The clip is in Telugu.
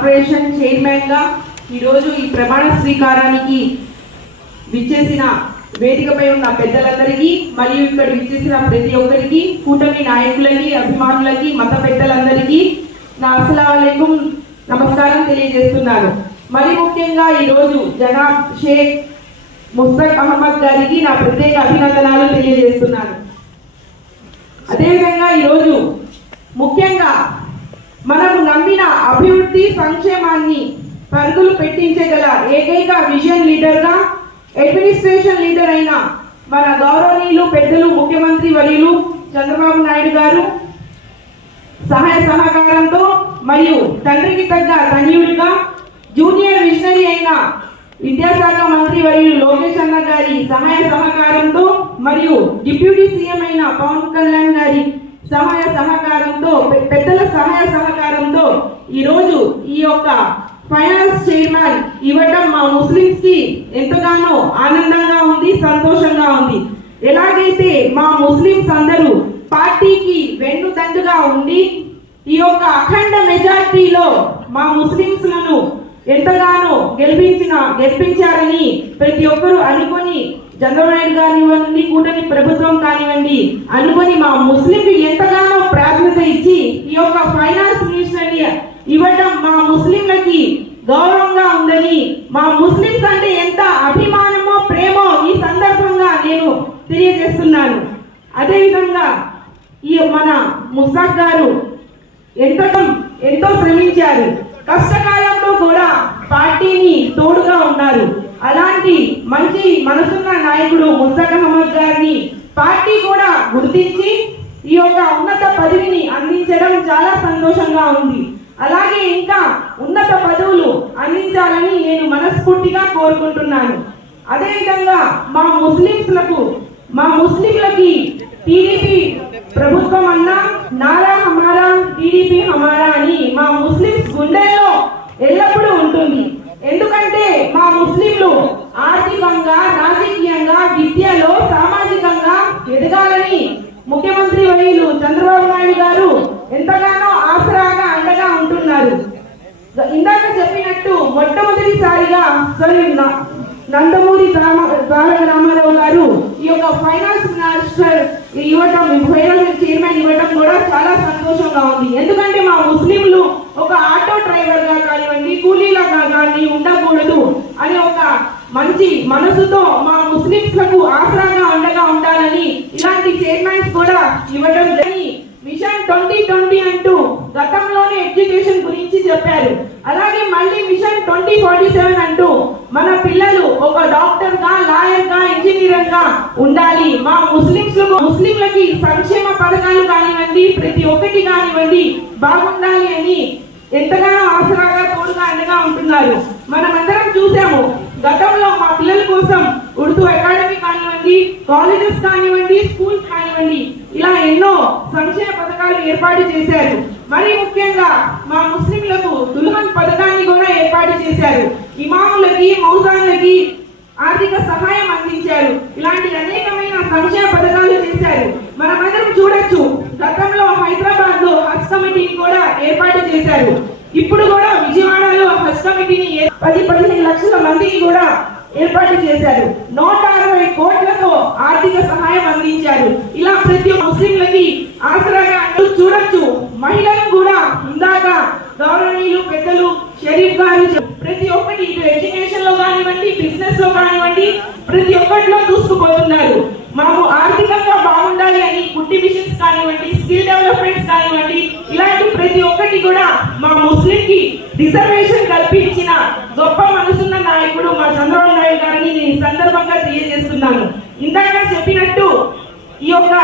కార్పొరేషన్ చైర్మన్ గా ఈరోజు ఈ ప్రమాణ స్వీకారానికి విచ్చేసిన వేదికపై ఉన్న పెద్దలందరికీ మరియు ఇక్కడ విచ్చేసిన ప్రతి ఒక్కరికి, కూటమి నాయకులకి, అభిమానులకి, మత పెద్దలందరికీ నా అస్సలాముఅలైకుం నమస్కారం తెలియజేస్తున్నాను. మరి ముఖ్యంగా ఈరోజు జనాబ్ షేక్ ముస్తక్ అహ్మద్ గారికి నా ప్రత్యేక అభినందనలు తెలియజేస్తున్నాను. అదేవిధంగా ఈరోజు ముఖ్యంగా మనము నమ్మిన అభివృద్ధి సంక్షేమాన్ని పరుగులు పెట్టించగల ఏకైక విజన్ లీడర్గా, అడ్మినిస్ట్రేషన్ లీడర్ అయిన మన గౌరవనీయులు పెద్దలు ముఖ్యమంత్రి వర్యులు చంద్రబాబు నాయుడు గారు సహాయ సహకారంతో మరియు తండ్రికి తగ్గ తనయుడిగా జూనియర్ విజనరీ అయిన విద్యాశాఖ మంత్రి వర్యులు లోకేష్ అన్న గారి సహాయ సహకారంతో మరియు డిప్యూటీ సీఎం అయిన పవన్ కళ్యాణ్ గారి సహాయ సహకారంతో, పెద్దల సహాయ సహకారంతో ఈరోజు ఈ యొక్క ఫైనాన్స్ చైర్మన్ ఇవ్వటం మా ముస్లిమ్స్ కి ఎంతగానో ఆనందంగా ఉంది, సంతోషంగా ఉంది. ఎలాగైతే మా ముస్లిమ్స్ అందరూ పార్టీకి వెన్నుదండుగా ఉండి ఈ యొక్క అఖండ మెజార్టీలో మా ముస్లిమ్స్ లను ఎంతగానో గెలిపించారని ప్రతి ఒక్కరూ అనుకొని, చంద్రబాబు నాయుడు కానివ్వండి, కూటమి ప్రభుత్వం కానివ్వండి అనుకొని మా ముస్లింకి ఎంతగానో ప్రాధాన్యత ఇచ్చి ఈ యొక్క ఫైనాన్స్ మినిస్టర్ ఇవ్వటం మా ముస్లింలకి గౌరవంగా ఉందని, మా ముస్లింస్ అంటే ఎంత అభిమానమో ప్రేమో ఈ సందర్భంగా నేను తెలియజేస్తున్నాను. అదేవిధంగా ఈ మన ముస్తాక్ గారు ఎంతో శ్రమించారు, కష్టకాలంలో కూడా పార్టీని తోడుగా ఉన్నారు. అలాంటి మంచి మనసున్న నాయకుడు ముస్తాక్ అహ్మద్ గారిని పార్టీ కూడా గుర్తించి ఈ యొక్క ఉన్నత పదవిని అందించడం చాలా సంతోషంగా ఉంది. అలాగే ఇంకా ఉన్నత పదవులు అందించాలని నేను మనస్ఫూర్తిగా కోరుకుంటున్నాను. అదేవిధంగా మా ముస్లింలకి టీడీపీ ప్రభుత్వం అన్నా నారా హమారా టీడీపీ హమారా అని మా ముస్లింస్ గుండెల్లో ఎల్లప్పుడూ ఉంటుంది. ఎందుకంటే మా ముస్లింలు ఆర్థికంగా, రాజకీయంగా, విద్యలో, సామాజికంగా ఎదగాలని ముఖ్యమంత్రి వర్యులు చంద్రబాబు నాయుడు గారు ఎంతగానో ఆసరాగా అండగా ఉంటున్నారు. ఇందాక చెప్పినట్టు మొట్టమొదటిసారిగా నందమూరి తారక రామారావు గారు ఈ యొక్క ఫైనాన్స్ మినిస్టర్ ఇవ్వటం, ఫైనాన్స్ చైర్మన్ ఇవ్వటం కూడా చాలా సంతోషంగా ఉంది. ఎందుకంటే మా ముస్లింలు ఒక ఆటో డ్రైవర్ గా కానివ్వండి, కూలీలుగా కానీ ఉండకూడదు అని ఒక మంచి మనసుతో మా ముస్లింస్ లకు ఆసరాగా అండగా ఉండాలని ఇలాంటి చైర్మన్స్ కూడా ఇవ్వడం జరిగింది. మిషన్ 2020 అంటూ గతంలోనే ఎడ్యుకేషన్ గురించి చెప్పారు. అలాగే మళ్ళీ మిషన్ 2047 అంటూ మన పిల్లలు ఒక డాక్టర్ గా, లాయర్ గా, ఇంజనీర్ గా ఉండాలి. మా ముస్లింలకి సంక్షేమ పథకాలు కానివ్వండి, ప్రతి ఒక్కటి కానివ్వండి బాగుండాలి అని ఎంతగానో ఆసరాగా, తోడుగా అండగా ఉంటున్నారు. మనమందరం చూసాము, గతంలో మా పిల్లల కోసం ఉర్దూ అకాడమీ కానివ్వండి, కాలేజెస్ కానివ్వండి, స్కూల్స్ కానివ్వండి ఇలా ఎన్నో సంక్షేమ పథకాలు ఏర్పాటు చేశారు. మరి ముఖ్యంగా మా ముస్లింలకు దుల్హన్ పథకాన్ని కూడా ఏర్పాటు చేశారు. ఇమాములకి, మౌజాన్లకి ఆర్థిక సహాయం అందించారు. ఇలాంటి అనేకమైన సంక్షేమ పథకాలు చేశారు. మనమందరం చూడొచ్చు, గతంలో హైదరాబాద్ లో హజ్ కమిటీని కూడా ఏర్పాటు చేశారు. ఇప్పుడు కూడా విజయవాడలో హజ్ కమిటీని 10-15 లక్షల మందికి కూడా ఏర్పాటు చేశారు. 160 కోట్లతో ఆర్థిక సహాయం అందించారు. ఇలా ప్రతి ముస్లింలకి ఆసరాగా అంటూ చూడొచ్చు. మహిళలు కూడా ఇందాక గౌరవనీయులు పెద్దలు షరీఫ్ గారు ప్రతి ఒక్కటి ఇటు ఎడ్యుకేషన్ లో కానివ్వండి, బిజినెస్ లో కానివ్వండి ప్రతి ఒక్కటిలో దూసుకుపోతున్నారు. మాకు ఆర్థికంగా బాగుండాలి అని కుట్టి మిషన్స్ కానివ్వండి, స్కిల్ డెవలప్మెంట్స్ కానివ్వండి ఇలాంటి ప్రతి ఒక్కటి కూడా మా ముస్లిం కి రిజర్వేషన్ కల్పించిన గొప్ప మనసున్న నాయకుడు మా చంద్రబాబు నాయుడు గారిని నేను సందర్భంగా తెలియజేస్తున్నాను. ఇందాక చెప్పినట్టు ఈ యొక్క